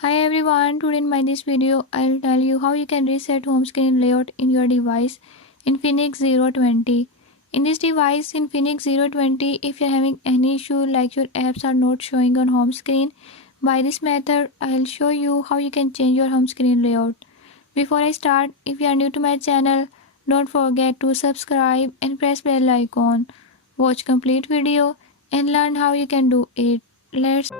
Hi everyone, today in this video I'll tell you how you can reset home screen layout in your device Infinix 020. In this device Infinix 020, if you're having any issue like your apps are not showing on home screen, by this method I'll show you how you can change your home screen layout. Before I start, if you are new to my channel, don't forget to subscribe and press bell icon. Watch complete video and learn how you can do it. Let's